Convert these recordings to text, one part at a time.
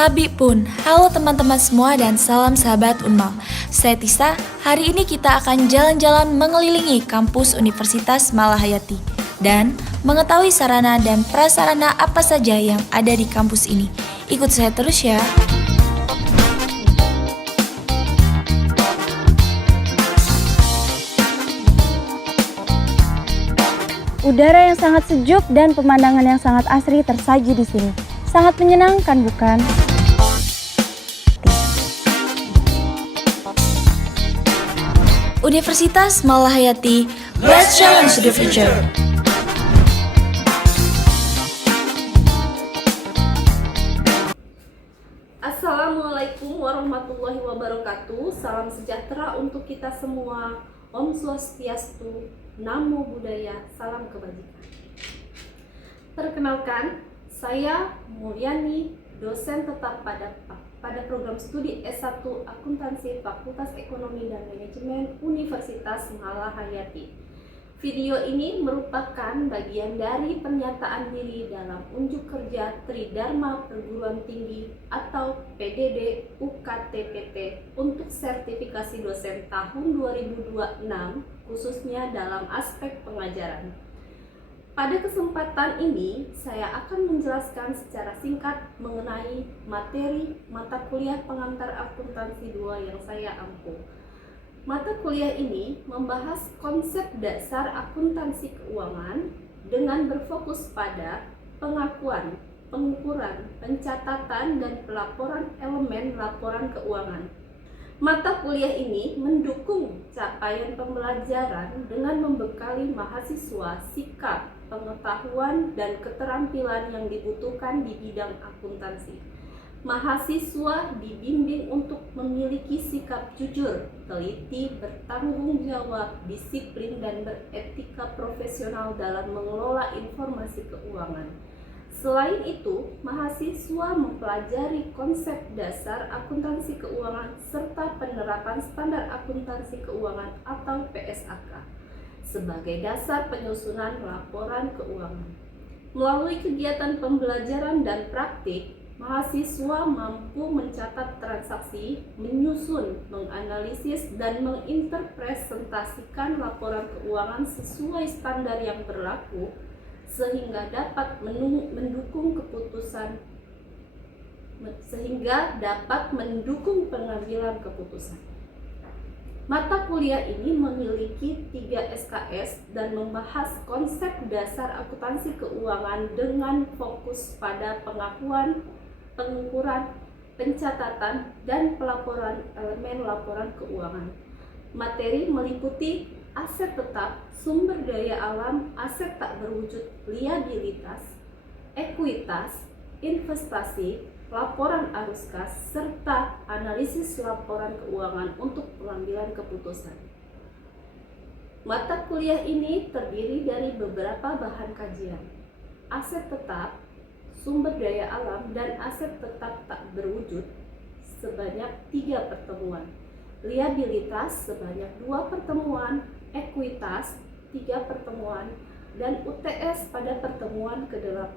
Tabi pun, halo teman-teman semua dan salam sahabat Unmal. Saya Tisa, hari ini kita akan jalan-jalan mengelilingi kampus Universitas Malahayati dan mengetahui sarana dan prasarana apa saja yang ada di kampus ini. Ikut saya terus ya. Udara yang sangat sejuk dan pemandangan yang sangat asri tersaji di sini. Sangat menyenangkan, bukan? Universitas Malahayati, let's challenge the future. Assalamualaikum warahmatullahi wabarakatuh. Salam sejahtera untuk kita semua. Om Swastiastu, Namo Buddhaya, salam kebajikan. Perkenalkan, saya Mulyani, dosen tetap pada program studi S1 Akuntansi Fakultas Ekonomi dan Manajemen Universitas Malahayati. Video ini merupakan bagian dari pernyataan diri dalam unjuk kerja Tridharma Perguruan Tinggi atau PDD UKTPT untuk sertifikasi dosen tahun 2026 khususnya dalam aspek pengajaran. Pada kesempatan ini, saya akan menjelaskan secara singkat mengenai materi mata kuliah pengantar akuntansi 2 yang saya ampu. Mata kuliah ini membahas konsep dasar akuntansi keuangan dengan berfokus pada pengakuan, pengukuran, pencatatan, dan pelaporan elemen laporan keuangan. Mata kuliah ini mendukung capaian pembelajaran dengan membekali mahasiswa sikap, pengetahuan, dan keterampilan yang dibutuhkan di bidang akuntansi. Mahasiswa dibimbing untuk memiliki sikap jujur, teliti, bertanggung jawab, disiplin, dan beretika profesional dalam mengelola informasi keuangan. Selain itu, mahasiswa mempelajari konsep dasar akuntansi keuangan serta penerapan standar akuntansi keuangan atau PSAK sebagai dasar penyusunan laporan keuangan. Melalui kegiatan pembelajaran dan praktik, mahasiswa mampu mencatat transaksi, menyusun, menganalisis, dan menginterpresentasikan laporan keuangan sesuai standar yang berlaku sehingga dapat mendukung pengambilan keputusan. Mata kuliah ini memiliki 3 SKS dan membahas konsep dasar akuntansi keuangan dengan fokus pada pengakuan, pengukuran, pencatatan, dan pelaporan elemen laporan keuangan. Materi meliputi aset tetap, sumber daya alam, aset tak berwujud, liabilitas, ekuitas, investasi, laporan arus kas, serta analisis laporan keuangan untuk pengambilan keputusan. Mata kuliah ini terdiri dari beberapa bahan kajian: aset tetap, sumber daya alam, dan aset tetap tak berwujud sebanyak 3 pertemuan, liabilitas sebanyak 2 pertemuan, ekuitas 3 pertemuan, dan UTS pada pertemuan ke-8.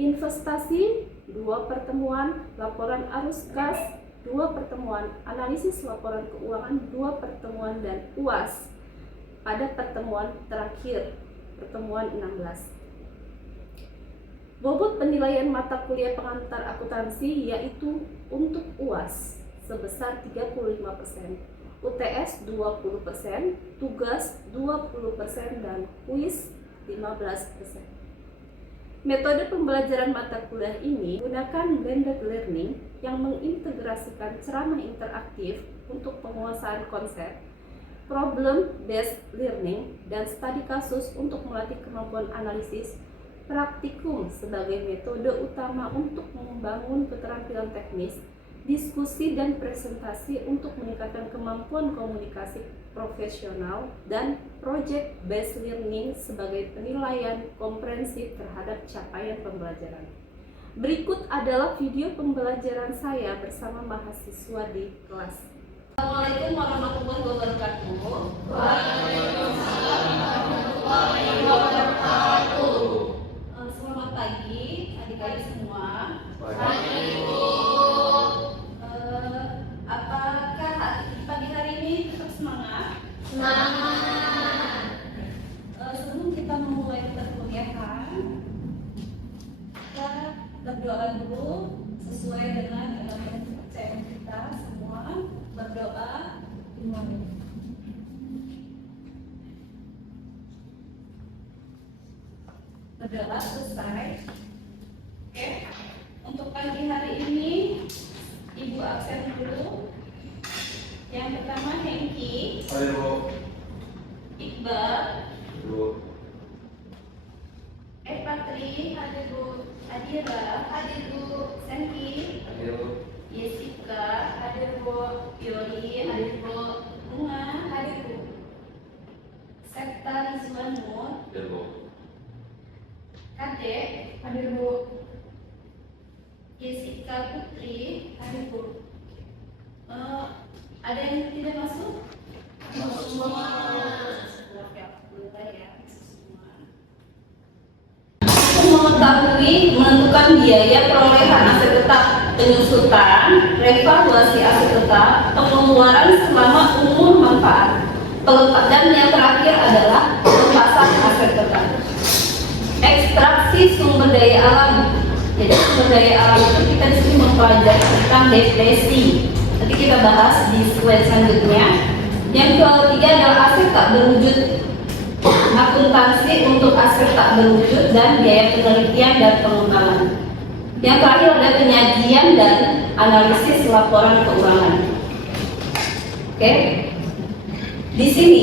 Investasi 2 pertemuan, laporan arus kas 2 pertemuan, analisis laporan keuangan 2 pertemuan, dan UAS pada pertemuan terakhir, pertemuan 16. Bobot penilaian mata kuliah pengantar akuntansi yaitu untuk UAS sebesar 35%, UTS 20%, tugas 20%, dan kuis 15%. Metode pembelajaran mata kuliah ini menggunakan blended learning yang mengintegrasikan ceramah interaktif untuk penguasaan konsep, problem based learning, dan studi kasus untuk melatih kemampuan analisis, praktikum sebagai metode utama untuk membangun keterampilan teknis, diskusi dan presentasi untuk meningkatkan kemampuan komunikasi profesional, dan project based learning sebagai penilaian komprehensif terhadap capaian pembelajaran. Berikut adalah video pembelajaran saya bersama mahasiswa di kelas. Assalamualaikum warahmatullahi wabarakatuh. Waalaikumsalam warahmatullahi wabarakatuh. Selamat pagi. pagi adik-adik semua. Apakah pagi hari ini tetap semangat? Sebelum kita memulai perkuliahan, kita berdoa dulu sesuai dengan kepercayaan kita semua. Berdoa. Berdoa selesai. Oke. Untuk pagi hari ini Ibu absen dulu. Yang pertama Hengki, Hadir Bu. Iqbal, Bu. Patri, hadir Bu. Adira, hadir Bu. Senki, Hadir Bu. Jessica, hadir Bu. Yoli, hadir Bu. Bunga, hadir Bu. Septa Rizwan Nur, Hadir Bu. Kadek, hadir Bu. Jessica Putri, hadir Bu. Ada yang tidak masuk? Masuk semua. Oke, bentar ya. Mengetahui menentukan biaya perolehan aset tetap, penyusutan, revaluasi aset tetap, pengeluaran selama umur manfaat, dan yang terakhir adalah pelepasan aset tetap. Ekstraksi sumber daya alam. Jadi sumber daya alam itu kita di sini mempelajari tentang depresi. Nanti kita bahas di slide selanjutnya. Yang ketiga adalah aset tak berwujud, akuntansi untuk aset tak berwujud dan biaya penelitian dan pengembangan. Yang terakhir ada penyajian dan analisis laporan keuangan. Oke. Di sini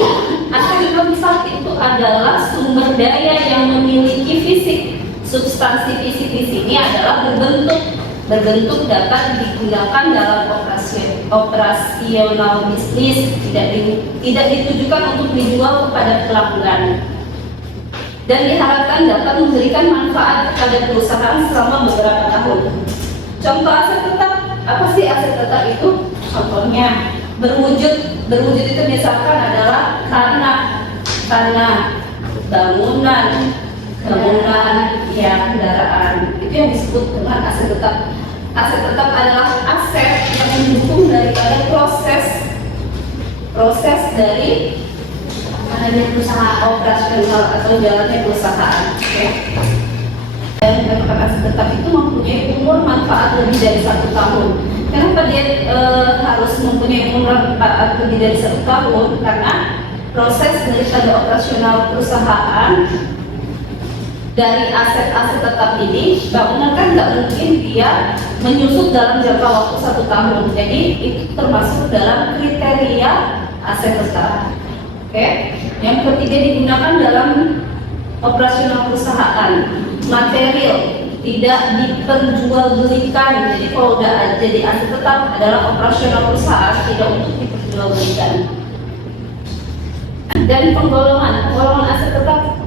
aset non fisik itu adalah sumber daya yang memiliki fisik. Substansi fisik di sini adalah berbentuk dapat digunakan dalam operasional bisnis, tidak ditujukan untuk dijual kepada pelanggan, dan diharapkan dapat memberikan manfaat kepada perusahaan selama beberapa tahun. Contoh aset tetap, apa sih aset tetap itu? Contohnya berwujud itu misalkan adalah tanah, bangunan, ya, kendaraan. Itu yang disebut dengan aset tetap. Aset tetap adalah aset yang mendukung daripada proses dari adanya perusahaan operasional atau jalannya perusahaan. Oke. Dan dikatakan aset tetap itu mempunyai umur manfaat lebih dari 1 tahun. Kenapa dia harus mempunyai umur manfaat lebih dari 1 tahun? Karena proses daripada operasional perusahaan dari aset-aset tetap ini, bangunan kan nggak mungkin dia menyusut dalam jangka waktu 1 tahun. Jadi itu termasuk dalam kriteria aset tetap. Oke. Yang ketiga digunakan dalam operasional perusahaan. Material tidak diperjualbelikan. Jadi kalau udah jadi aset tetap adalah operasional perusahaan, tidak untuk diperjualbelikan. Dan penggolongan aset tetap.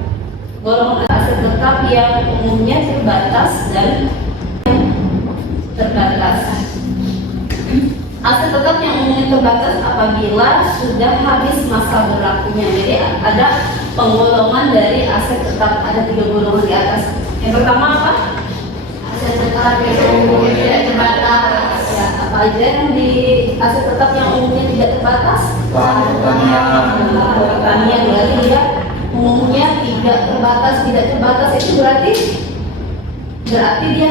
Golongan aset tetap yang umumnya terbatas dan terbatas. Aset tetap yang umumnya terbatas apabila sudah habis masa berlakunya. Jadi ada penggolongan dari aset tetap, ada 3 golongan di atas. Yang pertama apa? Aset tetap yang umumnya tidak terbatas. Ya, apa aja yang di aset tetap yang umumnya tidak terbatas? Pertanian berarti ya. Umumnya tidak terbatas itu berarti dia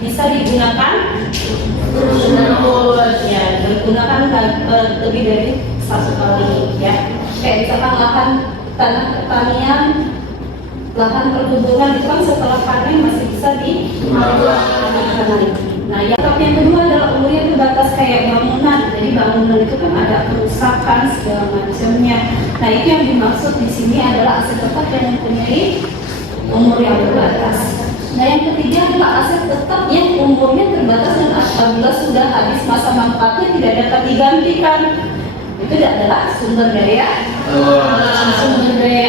bisa digunakan ya, digunakan lebih dari 1 kali ya. Kayak misalkan tanah pertanian, lahan perkebunan itu kan setelah panen masih bisa digunakan. Nah, yang kedua adalah umurnya terbatas kayak bangunan. Jadi bangunan itu kan ada kerusakan segala macamnya. Nah, itu yang dimaksud di sini adalah aset tetap yang mempunyai umur yang terbatas. Nah, yang ketiga adalah aset tetap yang umurnya terbatas dan apabila sudah habis masa manfaatnya tidak dapat digantikan. Itu adalah sumber daya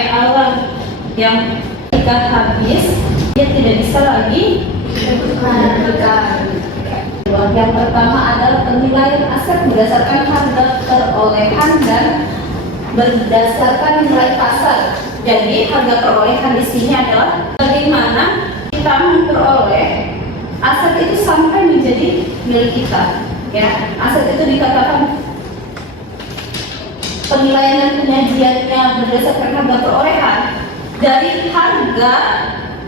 alam yang ketika habis dia tidak bisa lagi digantikan. Yang pertama adalah penilaian aset berdasarkan harga perolehan dan berdasarkan nilai pasar. Jadi harga perolehan di sini adalah bagaimana kita memperoleh aset itu sampai menjadi milik kita, ya. Aset itu dikatakan penilaian dan penyajiannya berdasarkan harga perolehan dari harga,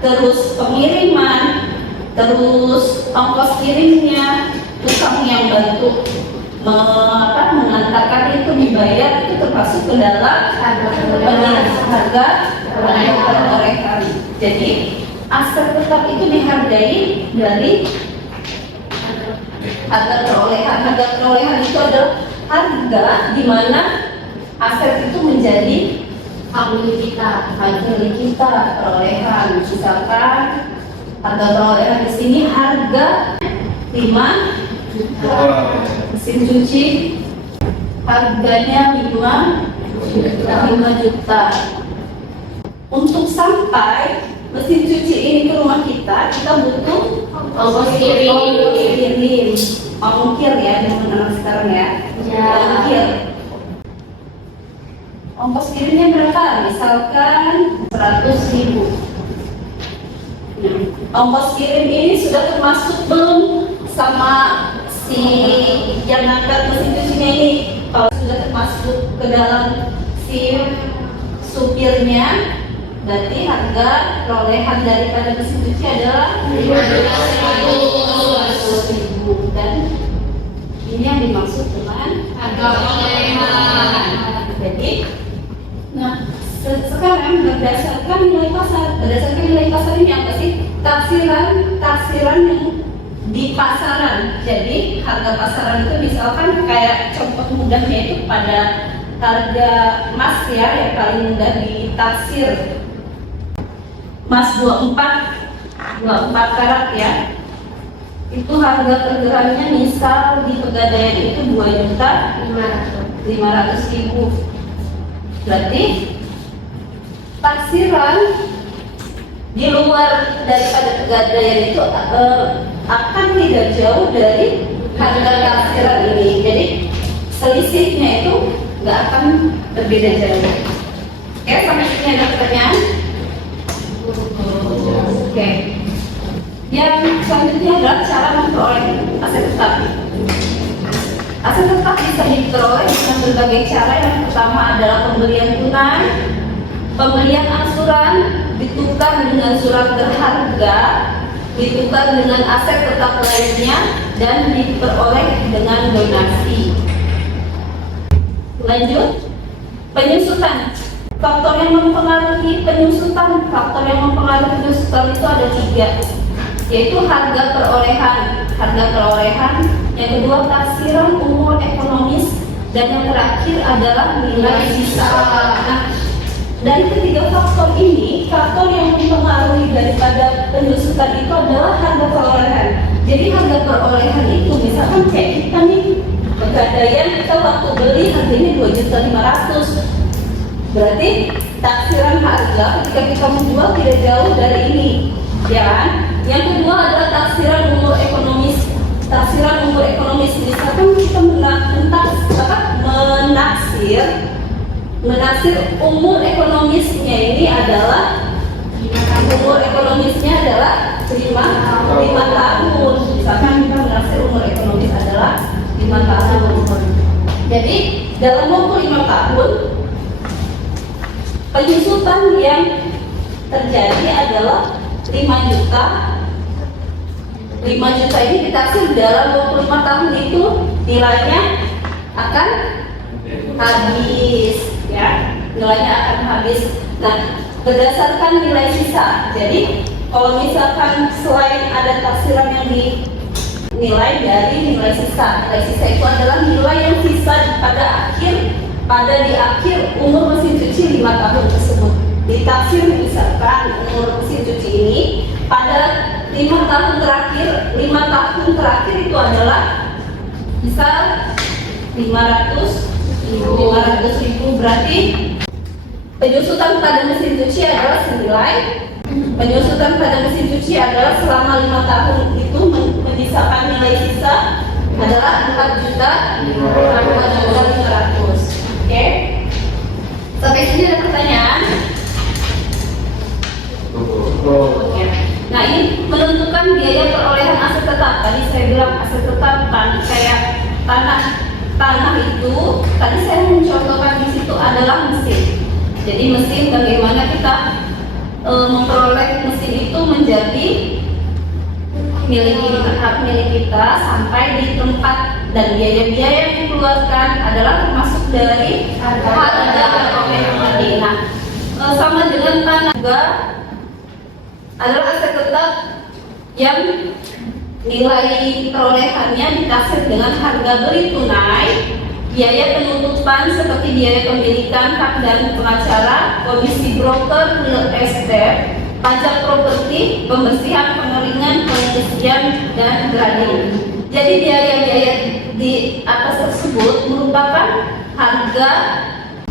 terus pengiriman, terus ongkos kirimnya, tukang yang bantu mengantarkan itu dibayar, itu termasuk ke dalam harga perolehan. Jadi aset tetap itu dihargai dari harga perolehan. Harga perolehan itu adalah harga di mana aset itu menjadi hak milik kita, perolehan. Misalkan harga perolehan di sini harga 5 mesin cuci harganya 5 juta. Untuk sampai mesin cuci ini ke rumah kita butuh ongkos kirim, ongkir ya dengan sekarang ya. Ongkir. Ongkos kirimnya berapa? Misalkan 100.000. Ongkos kirim ini sudah termasuk belum sama si yang ngangkat mesin cucinya ini? Kalau sudah termasuk ke dalam si supirnya, berarti harga perolehan daripada mesin cuci adalah 15.000. Dan ini yang dimaksud dengan harga perolehan. Jadi, nah sekarang berdasarkan nilai pasar ini apa sih? Taksiran yang di pasaran. Jadi harga pasaran itu misalkan kayak contoh mudahnya itu pada harga emas ya, yang paling mudah ditaksir. Emas 24 karat ya. Itu harga pergerakannya misal di Pegadaian itu 2.500.000. Berarti taksiran di luar daripada Pegadaian itu akan tidak jauh dari harga taksiran ini. Jadi selisihnya itu nggak akan berbeda jauh. Oke, sampai sini ada pertanyaan? Oke. Yang selanjutnya adalah cara memperoleh aset tetap. Aset tetap bisa diperoleh dengan berbagai cara. Yang pertama adalah pembelian tunai, pembelian angsuran, ditukar dengan surat berharga, ditukar dengan aset tetap lainnya, dan diperoleh dengan donasi. Lanjut, penyusutan. Faktor yang mempengaruhi penyusutan itu ada 3, yaitu harga perolehan, yang kedua taksiran umur ekonomis, dan yang terakhir adalah nilai sisa. Nah, dari ketiga faktor ini, faktor yang mempengaruhi daripada penyusutan itu adalah harga perolehan. Jadi harga perolehan itu misalkan kayak kita nih, Pegadaian kita waktu beli harganya 2.500.000. Berarti taksiran harga ketika kita menjual tidak jauh dari ini, ya kan? Yang kedua adalah taksiran umur ekonomis. Misalkan kita menaksir umur ekonomisnya ini adalah 5 tahun. Misalkan kita menaksir umur ekonomis adalah 5 tahun. Jadi dalam waktu 5 tahun penyusutan yang terjadi adalah 5 juta. 5 juta ini ditaksir dalam 25 tahun itu nilainya akan habis, ya. Nilainya akan habis. Nah, berdasarkan nilai sisa. Jadi, kalau misalkan selain ada taksiran yang dinilai dari nilai sisa itu adalah nilai yang sisa di akhir umur mesin cuci 5 tahun tersebut. Ditaksir misalkan umur mesin cuci ini pada 5 tahun terakhir itu adalah misal 500.000, berarti penyusutan pada mesin cuci adalah senilai. Penyusutan pada mesin cuci adalah selama 5 tahun itu menyisakan nilai sisa adalah 4.500.000. Oke? Sampai sini ada pertanyaan? Oke. Nah, ini menentukan biaya perolehan aset tetap. Tadi saya bilang aset tetap kayak tanah itu, tadi saya mencontohkan di situ adalah mesin. Jadi mesin, bagaimana kita memperoleh mesin itu menjadi hak milik kita sampai di tempat, dan biaya-biaya yang dikeluarkan adalah termasuk dari harga perolehan tadi. Nah, sama dengan tanah juga adalah aset tetap yang nilai perolehannya ditaksir dengan harga beli tunai, biaya penutupan seperti biaya pemilikan, hak dan pengacara, komisi broker, real estate, pajak properti, pembersihan, pengeringan, pengisian, dan grading. Jadi biaya-biaya di atas tersebut merupakan harga.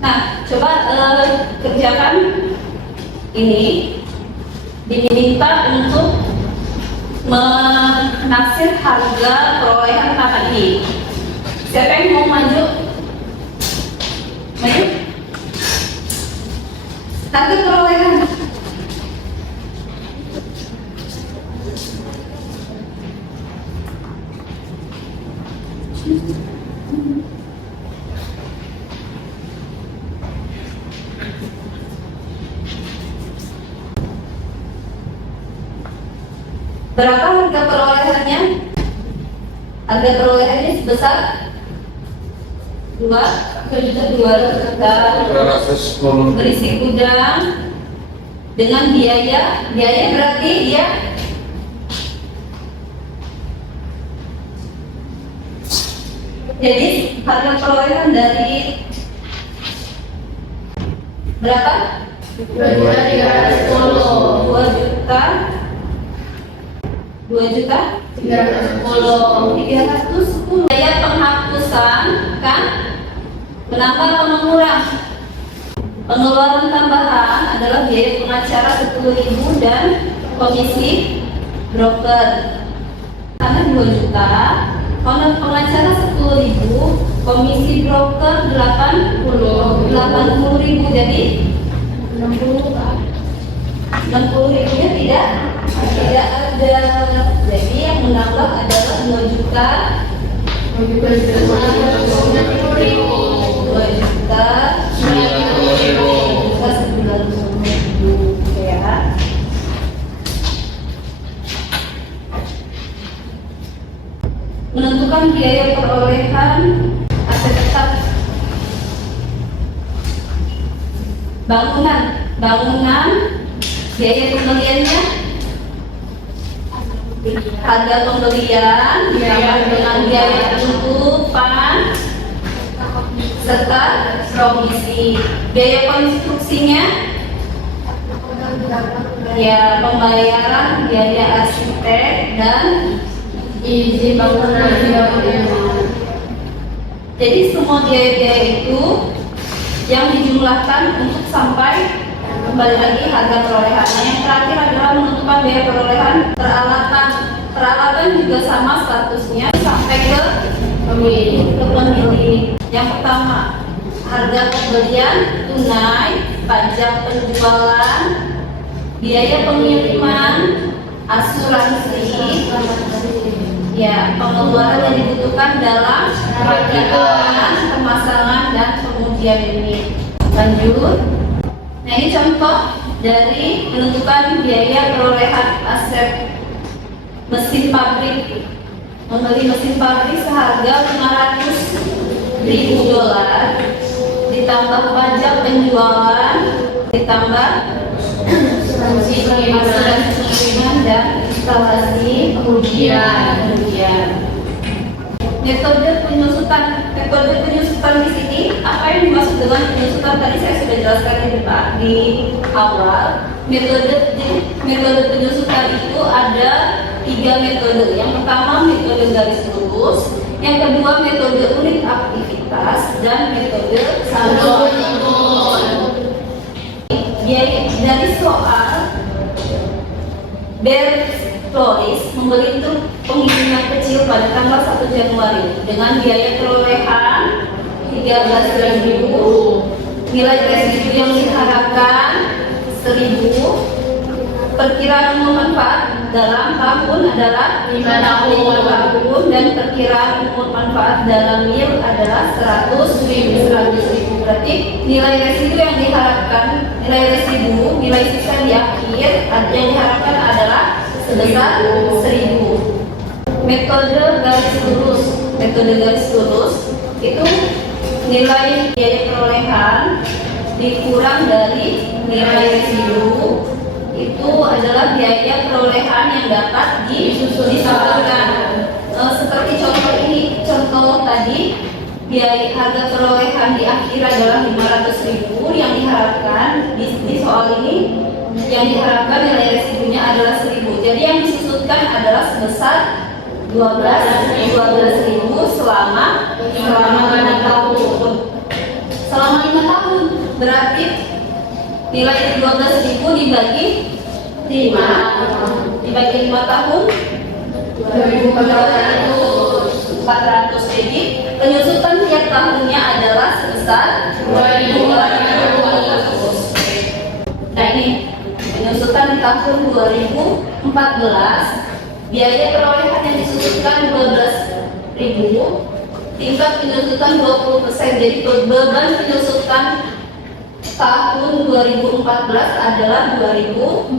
Nah, coba kerjakan ini. Diminta untuk menaksir harga perolehan tanah ini. Siapa yang mau maju? Maju. Harga perolehan. Berapa harga perolehannya? Harga perolehannya sebesar 2.200.000 berisi gudang dengan biaya berarti dia jadi harga perolehan dari berapa? 2.310. Biaya penghapusan kan menambah atau mengurang. Pengeluaran tambahan adalah biaya pengacara 10.000 dan komisi broker karena 2 juta, honor pengacara 10.000, komisi broker 80.000, jadi 60.000-nya tidak ada. Jadi yang menambah adalah 2 juta 2.900.000 ya. Menentukan biaya perolehan aset tetap. Bangunan biaya pembeliannya, harga pembelian ditambah dengan biaya penutupan serta komisi. Biaya konstruksinya ya pembayaran biaya arsitek dan izin bangunan. Jadi semua biaya-biaya itu yang dijumlahkan untuk sampai kembali lagi harga perolehannya. Yang terakhir adalah menentukan biaya perolehan peralatan. Peralatan juga sama statusnya sampai ke pemilik. Yang pertama, harga pembelian tunai, pajak penjualan, biaya pengiriman, asuransi, ya pengeluaran yang dibutuhkan dalam perakitan, pemasangan dan pengujian ini. Lanjut. Nah, ini contoh dari menentukan biaya perolehan aset mesin pabrik. Membeli mesin pabrik seharga $500.000 ditambah pajak penjualan, ditambah asuransi pengiriman dan instalasi pengujian. Metode penyusutan di sini, apa yang dimaksud dengan penyusutan tadi saya sudah jelaskan di awal. Metode penyusutan itu ada 3 metode. Yang pertama metode garis lurus, yang kedua metode unit aktivitas, dan metode saldo. Dari soal Floris membeli truk pengiriman kecil pada tanggal 1 Januari dengan biaya perolehan 13.000, nilai residu yang diharapkan 1.000, Perkiraan umur manfaat dalam tahun adalah 5 tahun dan perkiraan umur manfaat dalam mil adalah 100.000. Berarti nilai residu yang diharapkan, nilai sisa di akhir yang diharapkan adalah sebesar 1.000. Metode garis lurus itu nilai biaya perolehan dikurang dari nilai residu itu adalah biaya perolehan yang dapat disalurkan. Seperti contoh tadi, biaya harga perolehan di akhir adalah 500.000 yang diharapkan di soal ini yang diharapkan nilai residunya adalah 1.000. Jadi yang disusutkan adalah sebesar 12.000 selama 5 tahun. Selama 5 tahun berarti nilai 12.000 dibagi 5 tahun 2.400. Jadi penyusutan tiap tahunnya adalah sebesar 2.400. Nah ini penyusutan di tahun 2014, biaya perolehan yang disusutkan 12.000, tingkat penyusutan 20%. Jadi beban penyusutan tahun 2014 adalah 2.400.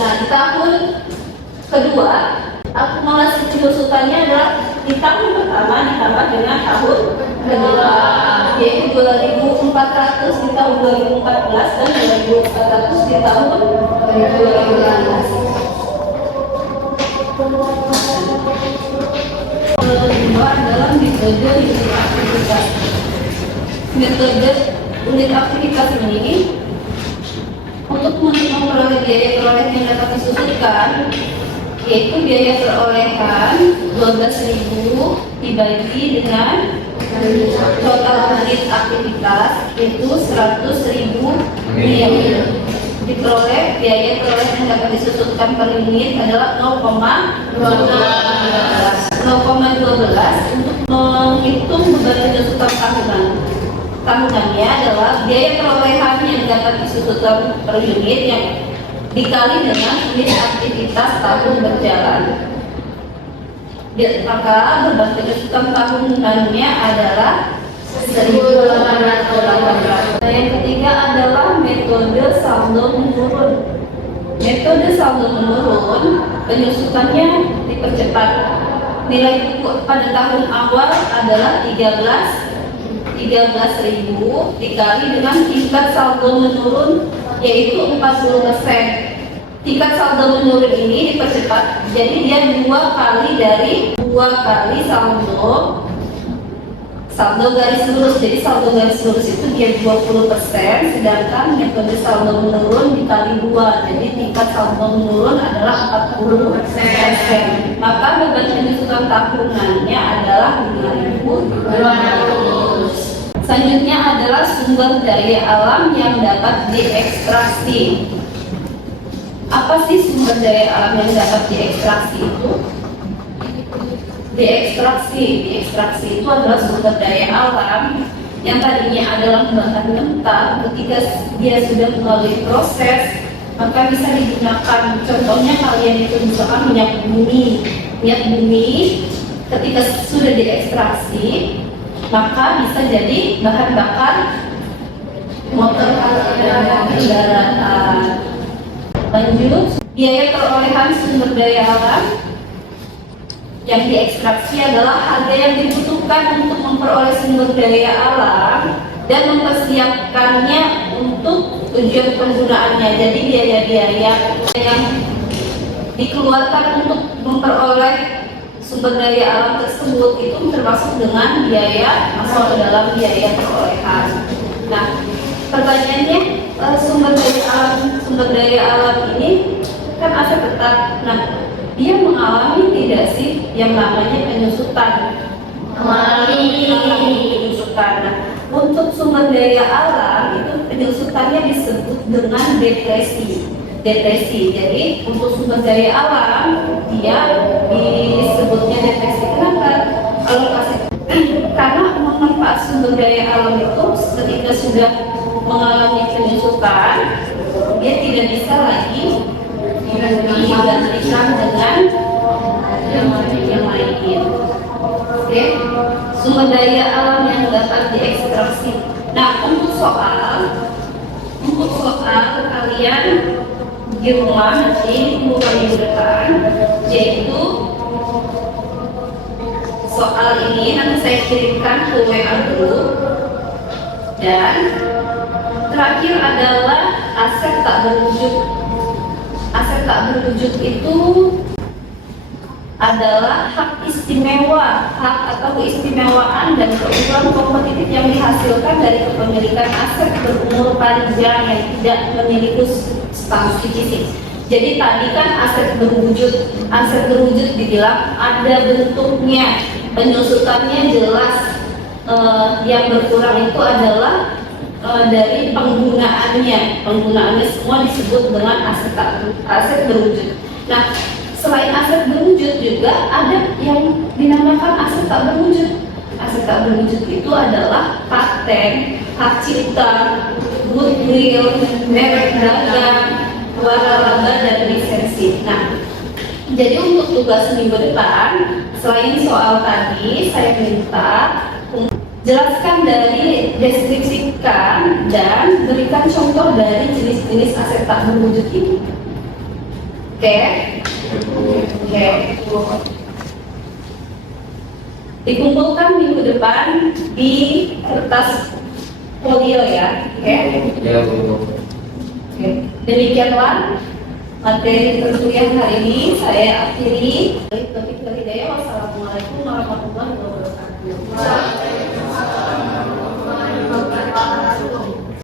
Nah di tahun kedua, akumulasi penyusutannya adalah di tahun pertama ditambah dengan tahun kedua, yaitu 2.400 di tahun 2014 dan 2.400 di tahun 2015. Kedua adalah metode unit aktivitas. Metode unit aktivitas ini untuk memperoleh biaya perolehan yang dapat disusutkan, yaitu biaya perolehan 12.000 dibagi dengan total unit aktivitas, yaitu 100.000 mil. Diperoleh biaya perolehan yang dapat disusutkan per unit adalah 0,12 untuk menghitung beban penyusutan tahunannya adalah biaya perolehan yang dapat disusutkan per unit yang dikali dengan unit aktivitas tahun berjalan. Maka beban penyusutan tahunannya adalah 1.800. Yang ketiga adalah metode saldo menurun. Metode saldo menurun penyusutannya dipercepat. Nilai buku pada tahun awal adalah 13.000 dikali dengan tingkat saldo menurun yaitu 40%. Tingkat saldo menurun ini dipercepat, jadi dia dua kali saldo garis lurus. Jadi saldo garis lurus itu dia 20%, sedangkan metode saldo menurun dikali 2, jadi tingkat saldo menurun adalah 40%. Maka beban penyusutan tahunannya adalah 5.200. Selanjutnya adalah sumber daya alam yang dapat diekstraksi. Apa sih sumber daya alam yang dapat diekstraksi itu? Diekstraksi itu adalah sumber daya alam yang tadinya adalah bahan mentah, ketika dia sudah melalui proses maka bisa digunakan. Contohnya kalian itu misalkan minyak bumi ketika sudah diekstraksi maka bisa jadi bahan bakar motor kendaraan. Lanjut, biaya perolehan sumber daya alam yang diekstraksi adalah harga yang dibutuhkan untuk memperoleh sumber daya alam dan mempersiapkannya untuk tujuan penggunaannya. Jadi biaya-biaya yang dikeluarkan untuk memperoleh sumber daya alam tersebut itu termasuk dengan biaya masuk ke dalam biaya perolehan. Nah, pertanyaannya sumber daya alam ini kan aset tetap. Nah, dia mengalami tidak sih yang namanya penyusutan? Mengalami penyusutan. Nah, untuk sumber daya alam itu penyusutannya disebut dengan depresi. Jadi untuk sumber daya alam dia disebutnya depresi. Kenapa? Karena manfaat sumber daya alam itu ketika sudah mengalami penyusutan dia tidak bisa lagi dibandingkan dengan yang lain. Oke, sumber daya alam yang dapat diekstraksi. Nah, untuk soal kalian di rumah nanti minggu depan, yaitu soal ini nanti saya kirimkan ke WA group. Dan terakhir adalah aset tak berwujud. Aset tak berwujud itu adalah hak istimewa, hak atau keistimewaan dan keunggulan kompetitif yang dihasilkan dari kepemilikan aset berumur panjang yang tidak memiliki status fisik. Jadi tadi kan aset berwujud dibilang ada bentuknya, penyusutannya jelas. Yang berkurang itu adalah dari penggunaannya semua disebut dengan aset berwujud. Nah, selain aset berwujud juga ada yang dinamakan aset tak berwujud. Aset tak berwujud itu adalah paten, hak cipta, goodwill, merek dagang, waralaba dan lisensi. Nah, jadi untuk tugas minggu depan, selain soal tadi, saya minta jelaskan dari, deskripsikan dan berikan contoh dari jenis-jenis aset tak berwujud ini. Oke. Dikumpulkan minggu depan di kertas folio ya. Oke. Demikianlah materi perkuliahan hari ini saya akhiri.